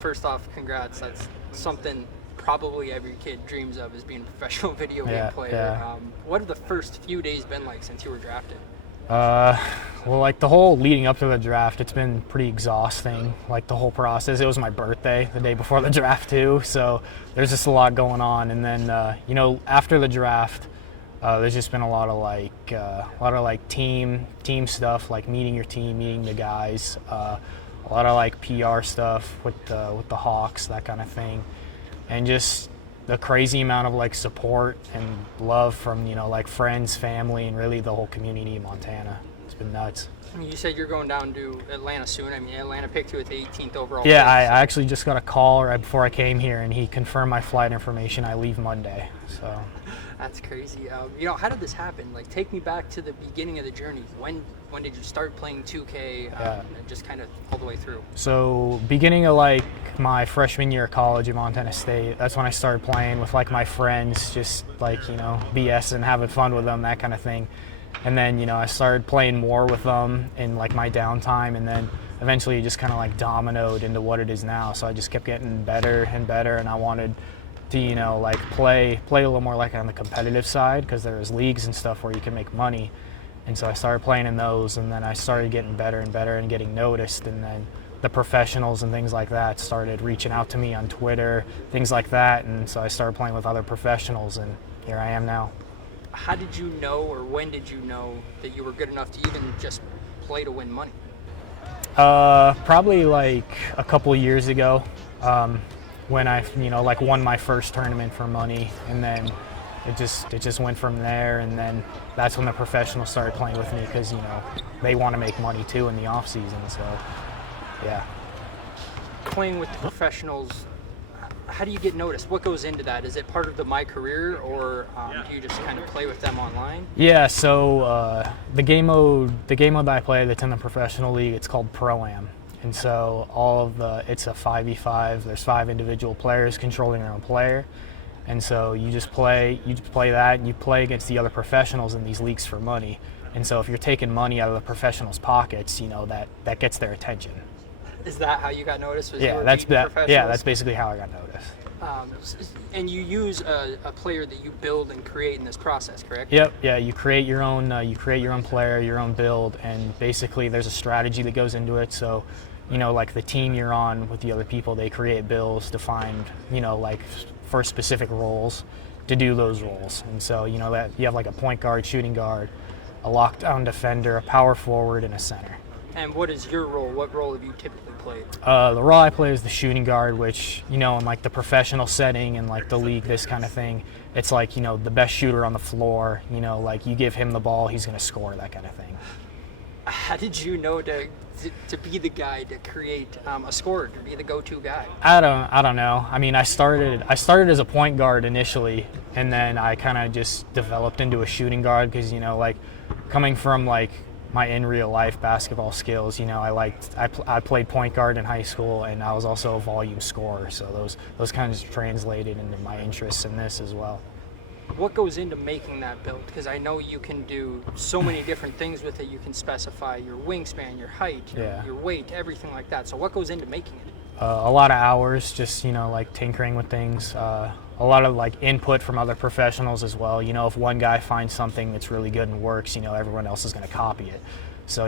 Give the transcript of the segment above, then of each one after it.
First off, congrats. That's something probably every kid dreams of, is being a professional video game player. Yeah. What have the first few days been like since you were drafted? Well, like the whole leading up to the draft, it's been pretty exhausting. Like the whole process. It was my birthday the day before the draft too, so there's just a lot going on. And then after the draft, there's just been a lot of team stuff, like meeting your team, meeting the guys. A lot of like PR stuff with the Hawks, that kind of thing, and just the crazy amount of like support and love from friends, family, and really the whole community in Montana. It's been nuts. You said you're going down to Atlanta soon. I mean, Atlanta picked you with the 18th overall. Yeah, pick. I actually just got a call right before I came here, and he confirmed my flight information. I leave Monday, so. That's crazy. How did this happen? Like, take me back to the beginning of the journey. When did you start playing 2K? And just kind of all the way through. So beginning of like my freshman year of college at Montana State, that's when I started playing with like my friends, just like BS and having fun with them, that kind of thing. And then I started playing more with them in like my downtime, and then eventually it just kind of like dominoed into what it is now. So I just kept getting better and better, and I wanted to play a little more like on the competitive side, because there's leagues and stuff where you can make money. And so I started playing in those, and then I started getting better and better and getting noticed, and then the professionals and things like that started reaching out to me on Twitter, things like that, and so I started playing with other professionals, and here I am now. How did you know, or when did you know that you were good enough to even just play to win money? Probably like a couple of years ago, when I won my first tournament for money, and then it just went from there. And then that's when the professionals started playing with me, because they want to make money too in the off season. So yeah. Playing with the professionals, how do you get noticed? What goes into that? Is it part of the My Career, or do you just kind of play with them online? Yeah, so the game mode that I play that's in the professional league, it's called Pro-Am. And so it's a 5v5. There's 5 individual players controlling their own player. And so you just play that, and you play against the other professionals in these leagues for money. And so if you're taking money out of the professionals' pockets, that gets their attention. Is that how you got noticed? That's basically how I got noticed. And you use a player that you build and create in this process, correct? Yep. Yeah. You create your own player, your own build, and basically there's a strategy that goes into it. So, like the team you're on with the other people, they create builds to find, for specific roles, to do those roles. And so, that you have like a point guard, shooting guard, a lockdown defender, a power forward, and a center. And what is your role? What role have you typically played? The role I play is the shooting guard, which, in like the professional setting and like the league, this kind of thing, it's like, the best shooter on the floor, like you give him the ball, he's going to score, that kind of thing. How did you know to be the guy to create a score, to be the go-to guy? I don't know. I mean, I started as a point guard initially, and then I kind of just developed into a shooting guard, because, coming from like my in real life basketball skills, I played point guard in high school, and I was also a volume scorer, so those kind of translated into my interests in this as well. What goes into making that build? Because I know you can do so many different things with it. You can specify your wingspan, your height, your weight, everything like that. So what goes into making it? A lot of hours, just tinkering with things. A lot of input from other professionals as well. If one guy finds something that's really good and works, everyone else is going to copy it. So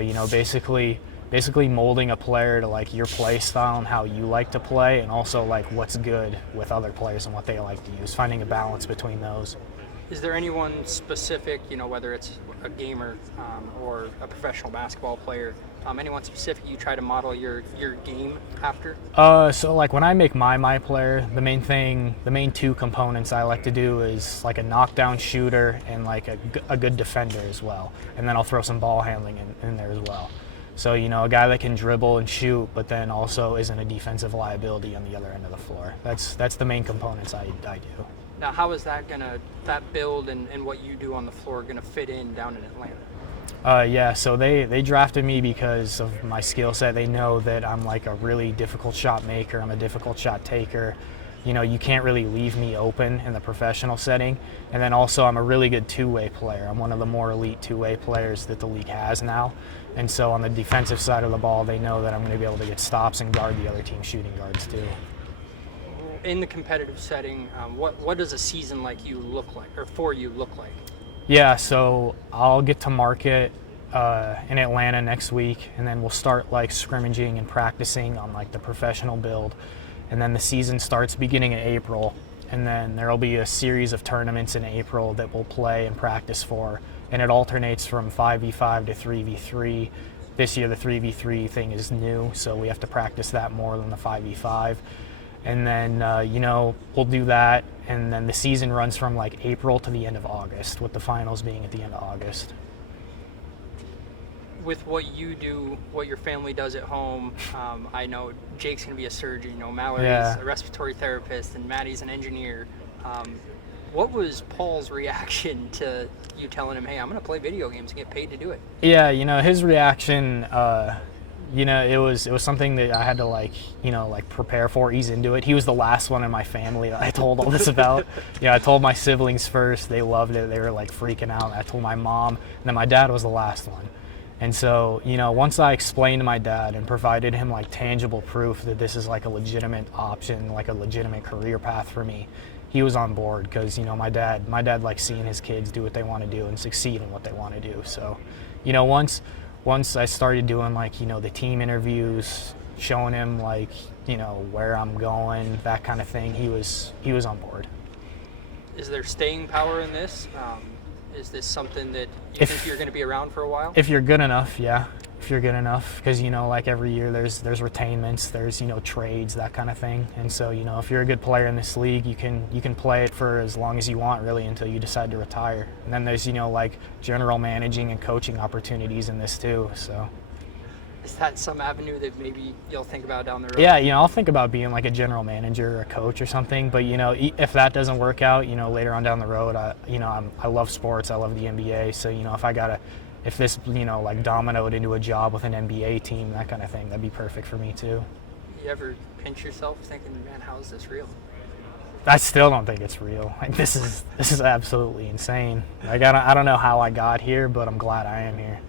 basically molding a player to your play style and how you like to play, and also what's good with other players and what they like to use. Finding a balance between those. Is there anyone specific, whether it's a gamer or a professional basketball player, anyone specific you try to model your game after? So when I make my player, the main 2 components I like to do is a knockdown shooter and a good defender as well. And then I'll throw some ball handling in there as well. So, a guy that can dribble and shoot, but then also isn't a defensive liability on the other end of the floor. That's the main components I do. Now, how is that build and what you do on the floor gonna fit in down in Atlanta? So they drafted me because of my skill set. They know that I'm a really difficult shot maker. I'm a difficult shot taker. you can't really leave me open in the professional setting. And then also I'm a really good two-way player. I'm one of the more elite two-way players that the league has now. And so on the defensive side of the ball, they know that I'm going to be able to get stops and guard the other team's shooting guards too. In the competitive setting, what does a season like you look like, or for you look like? Yeah, so I'll get to market in Atlanta next week, and then we'll start like scrimmaging and practicing on like the professional build. And then the season starts beginning of April, and then there'll be a series of tournaments in April that we'll play and practice for, and it alternates from 5v5 to 3v3. This year the 3v3 thing is new, so we have to practice that more than the 5v5. And then, we'll do that, and then the season runs from like April to the end of August, with the finals being at the end of August. With what you do, what your family does at home, I know Jake's going to be a surgeon, Mallory's a respiratory therapist, and Maddie's an engineer. What was Paul's reaction to you telling him, hey, I'm going to play video games and get paid to do it? Yeah, his reaction, it was something that I had to prepare for, ease into it. He was the last one in my family that I told all this about. I told my siblings first. They loved it. They were like freaking out. I told my mom, and then my dad was the last one. And so, once I explained to my dad and provided him like tangible proof that this is like a legitimate option, like a legitimate career path for me, he was on board because, my dad likes seeing his kids do what they want to do and succeed in what they want to do. So, once I started doing the team interviews, showing him where I'm going, that kind of thing, he was on board. Is there staying power in this? Is this something that you think you're going to be around for a while? If you're good enough, yeah. If you're good enough, because every year there's retainments, there's trades, that kind of thing. And so if you're a good player in this league, you can play it for as long as you want, really, until you decide to retire. And then there's general managing and coaching opportunities in this too. So is that some avenue that maybe you'll think about down the road? Yeah, I'll think about being like a general manager or a coach or something. But if that doesn't work out, later on down the road, I love sports. I love the NBA. So if this dominoed into a job with an NBA team, that kind of thing, that'd be perfect for me too. You ever pinch yourself thinking, man, how is this real? I still don't think it's real. This is absolutely insane. I don't know how I got here, but I'm glad I am here.